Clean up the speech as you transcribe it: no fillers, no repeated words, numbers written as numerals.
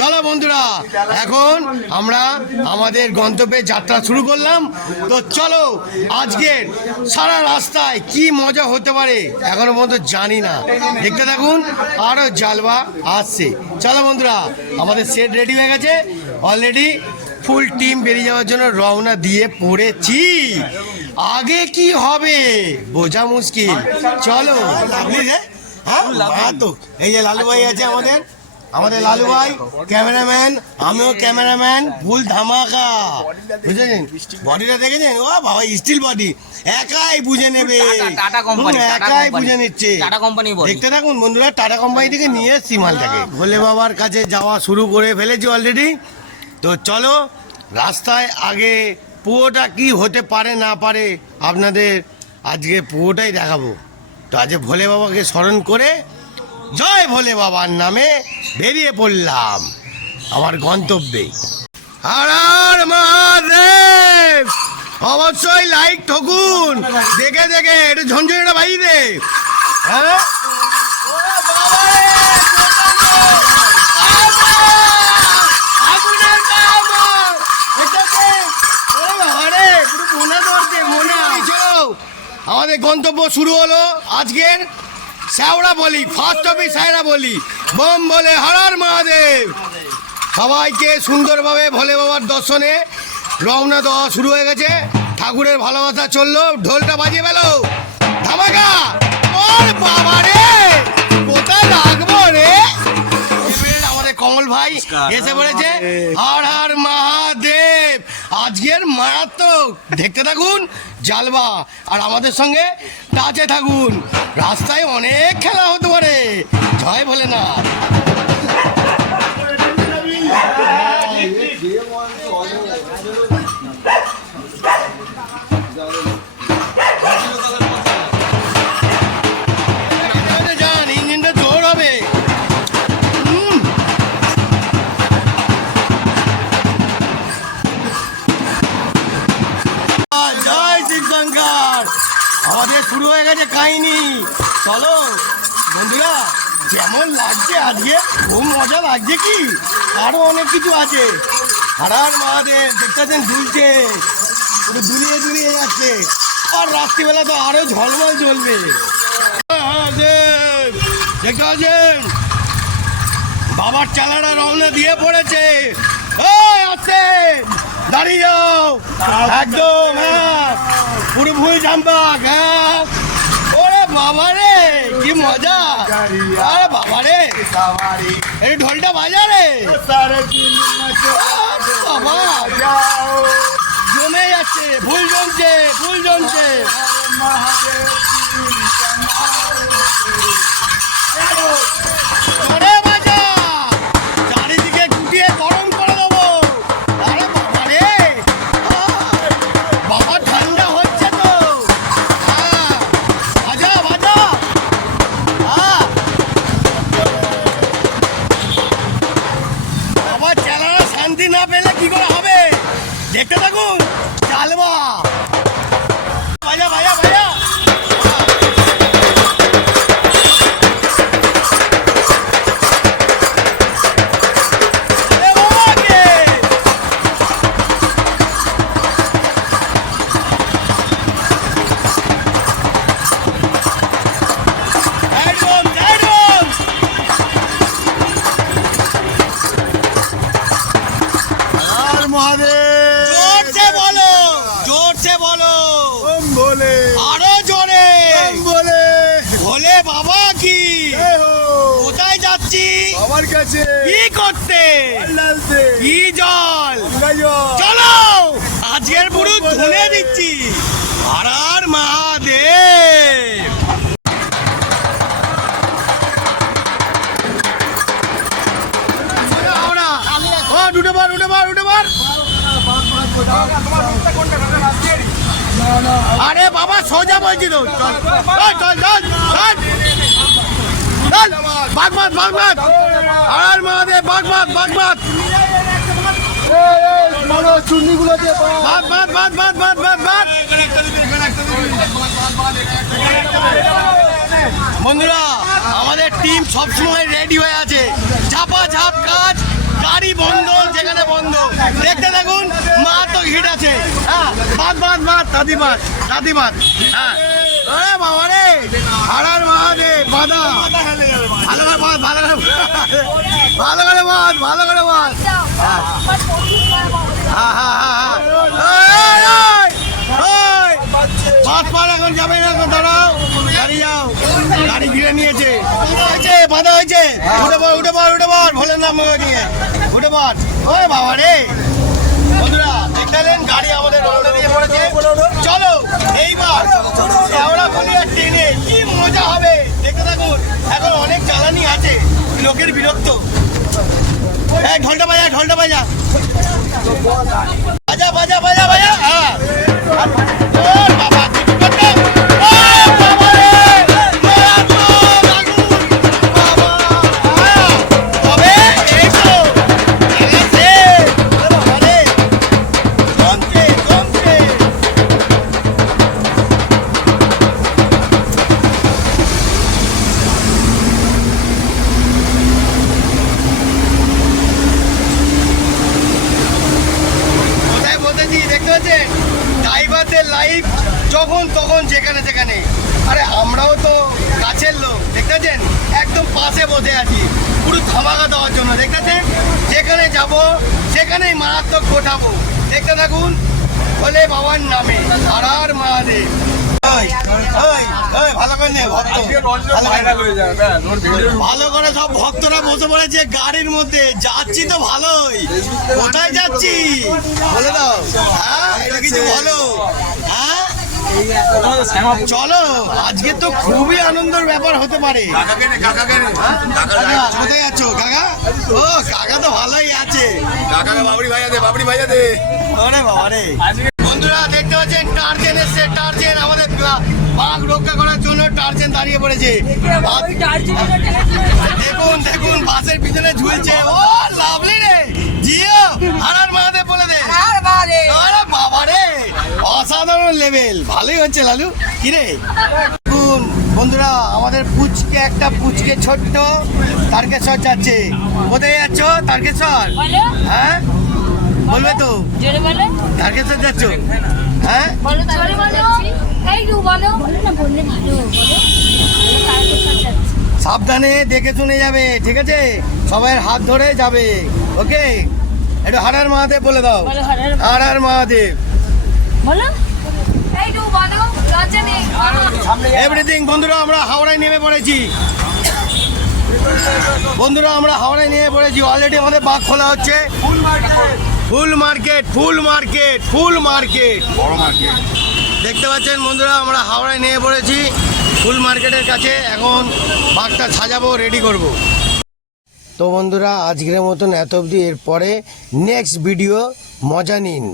চলো বন্ধুরা, এখন আমরা আমাদের গন্তব্যে যাত্রা শুরু করলাম। তো চলো, আজকের সারা রাস্তায় কি মজা হতে পারে এখনো পর্যন্ত জানি না, দেখতে থাকুন। আরো জালবা আসছে। চলো বন্ধুরা, আমাদের সেট রেডি হয়ে গেছে অলরেডি। ফুল টিম বেরিয়ে যাওয়ার জন্য রওনা দিয়ে পড়েছি। আগে কি হবে বোঝা মুশকিল। চলো। হ্যাঁ তো এই যে লালু ভাই আছে আমাদের লালু ভাই ক্যামেরাম্যান, আমিও ক্যামেরাম্যান, ফুল ধামাকা, বুঝেছেন? বডিটা দেখেছেন? ও বাবা, স্টিল বডি, একাই বুঝে নেবে, একাই বুঝে নিচ্ছে। দেখতে থাকুন বন্ধুরা, টাটা কোম্পানি থেকে নিয়ে এসছি মালটাকে। ভোলে বাবার কাছে যাওয়া শুরু করে ফেলেছি অলরেডি। তো চলো, রাস্তায় আগে পুরোটা কি হতে পারে না পারে আপনাদের আজকে পুরোটাই দেখাবো। তো আজ ভোলে বাবাকে স্মরণ করে জয় ভোলে বাবার নামে বেরিয়ে পড়লাম আমার গন্তব্যে। হর হর মহাদেব। অবশ্যই লাইক ঠকুন, দেখে দেখে একটু ঝঞ্ঝনিটা ভাই দে। হ্যাঁ আমাদের গন্তব্য শুরু হলো আজকের শ্যাওড়া বলি, ফার্স্ট অফ শ্যাওড়া বলি। বোম বলে হর হর মহাদেব। সবাইকে সুন্দরভাবে ভোলে বাবার দর্শনে রওনা দেওয়া শুরু হয়ে গেছে। ঠাকুরের ভালোবাসা চললো, ঢোলটা বাজিয়ে গেল ধামাকা। ওর বাবা রে, কোথায় লাগবো রে? আমাদের কমল ভাই এসে পড়েছে। হর হর মহাদেব। আজকের মারাত্মক, দেখতে থাকুন জালবা, আর আমাদের সঙ্গে টাচে থাকুন। রাস্তায় অনেক খেলা হতে পারে। জয় ভোলেনাথ। যান, ইঞ্জিনটা জোর হবে। আমাদের শুরু হয়ে গেছে কাহিনী। চলো বন্ধুরা, যেমন লাগছে আজকে, খুব মজা লাগছে। কি আরো অনেক কিছু আছে। হর হর মহাদেব দেখতেছেন, দুলছে, পুরো দুলিয়ে দুলিয়ে যাচ্ছে। আর রাত্রিবেলা তো আরো ঝলমল চলবে। দেখতে পাচ্ছেন বাবার চালাটা রওনা দিয়ে পড়েছে। আছে দাঁড়িয়ে যাও একদম। হ্যাঁ, পুরো ভুল জাম্পাক। হ্যাঁ, ওরে বাবা রে, কি মজা। আরে বাবা রে, এই ঢোলটা বাজা রে বাবা। জমে যাচ্ছে, ফুল জমছে, ফুল জমছে। চারিদিকে গুটিয়ে গরম করে দেবো। আরে বাবা রে, বাবা ঠান্ডা হচ্ছে তো। বাজা বাজা। বাবা চালানো শান্তি না পেলে কি করে হবে? দেখতে থাকুন চালবা। বাজা বাজা বাজা। আরো জোরে বলে ভোলে বাবা কি। কোথায় যাচ্ছি? আমার কাছে। কি করতে? কি জল? চলো, আজকের পুরো ধুলে দিচ্ছি। হর হর মহাদেব। উঠে বার উঠে বার উঠে বার। আরে বাবা সোজা বলছি তো। চল চল চল চল। বাগবাদ বাগবাদ। আর মহাদেব বাগবাদ বাগবাদ। চুন্নিগুলো বাদ বাদ বাদ বাদ বাদ বাদ বাদ। বন্ধুরা আমাদের টিম সবসময় রেডি হয়ে আছে, ঝাপা ঝাপ কাজ, গাড়ি বন্ধ যেখানে বন্ধ। দেখতে দেখুন মা তো হিট আছে। হ্যাঁ বাদ বাদ বাদ দাদি বাদ দাদি বাদ। হ্যাঁ আরে বাবা রে হারার মহাদেব বাদা ভালো করে বাদ ভালো করে ভালো করে বাদ ভালো করে বাদ। হ্যাঁ হ্যাঁ হ্যাঁ হ্যাঁ বাদ পার এখন যাবে না, এখন দাঁড়াও গাড়ি যাও, গাড়ি ঘিরে নিয়েছে। হয়েছে বাধা হয়েছে, উঠে পড় উঠে পড় উঠে পড় ভোলের নাম নিয়ে উঠে পড়। ওই বাবা রে বন্ধুরা দেখলেন গাড়ি আমাদের রোডে দিয়ে পড়েছে। চলো এইবার শেওড়া ফুলিয়া ট্রেনে কি মজা হবে দেখতে থাকুন। এখন অনেক জ্বালানি আছে, লোকের বিরক্ত। ঢোলটা বাজা ঢোলটা বাজা বাজা বাজা বাজা বাজা। হ্যাঁ বাবা ড্রাইভারদের লাইফ যখন তখন যেখানে যেখানে। আরে আমরাও তো কাছের লোক, দেখতেছেন একদম পাশে বসে আছি পুরো ধামাকা দেওয়ার জন্য। দেখতেছেন যেখানে যাব সেখানেই মারাত্মক গোটাবো। দেখতে থাকুন বলে বাবার নামে হারার মহাদেব। ভালো করে নে ভক্ত, ভালো করে সব ভক্তরা বসে পড়েছে গাড়ির মধ্যে। যাচ্ছি তো ভালোই, কোথায় যাচ্ছি বলে দাও। হ্যাঁ এটা কিছু বলো। হ্যাঁ চলো আজকে তো খুবই আনন্দের ব্যাপার হতে পারে। কোথায় যাচ্ছ কাকা? ও কাকা তো ভালোই আছে, কাকাকে বাবরি ভাইয়া দে বাবরি ভাইয়া দে। ওরে বাবা রে বন্ধুরা দেখতে পাচ্ছেন টার্জেন এসছে, টার্জেন আমাদের বাঘ রক্ষা করার জন্য টার্জেন দাঁড়িয়ে পড়েছে। দেখুন দেখুন বাসের পিছনে ঝুলছে। ও লাভলি রে জিও হারার মহাদেব বলে দে। আরে বাবা রে অসাধারণ লেভেল, ভালোই হচ্ছে লালু। কিরে দেখুন বন্ধুরা আমাদের পুচকে একটা পুচকে ছোট্ট তারকেশ্বর যাচ্ছে। কোথায় যাচ্ছ তারকেশ্বর? হ্যাঁ বলবে তো তারকেশ্বর যাচ্ছ? হ্যাঁ সাবধানে দেখে শুনে যাবে, ঠিক আছে? সবাই হাত ধরে যাবে, ওকে? একটু হারার মহাদেব বলে দাও। হারার মহাদেব এভরিথিং। বন্ধুরা আমরা হাওড়ায় নেমে পড়েছি, বন্ধুরা আমরা হাওড়ায় নেমে পড়েছি। অলরেডি আমাদের বাঘ খোলা হচ্ছে। ফুল মার্কেট ফুল মার্কেট ফুল মার্কেট বড় মার্কেট দেখতে পাচ্ছেন বন্ধুরা। আমরা হাওড়ায় নেমে পড়েছি ফুল মার্কেটের কাছে। এখন বাঘটা সাজাবো, রেডি করব। তো বন্ধুরা আজকের মতন এত অবধি, এরপরে নেক্সট ভিডিও মজা নিন।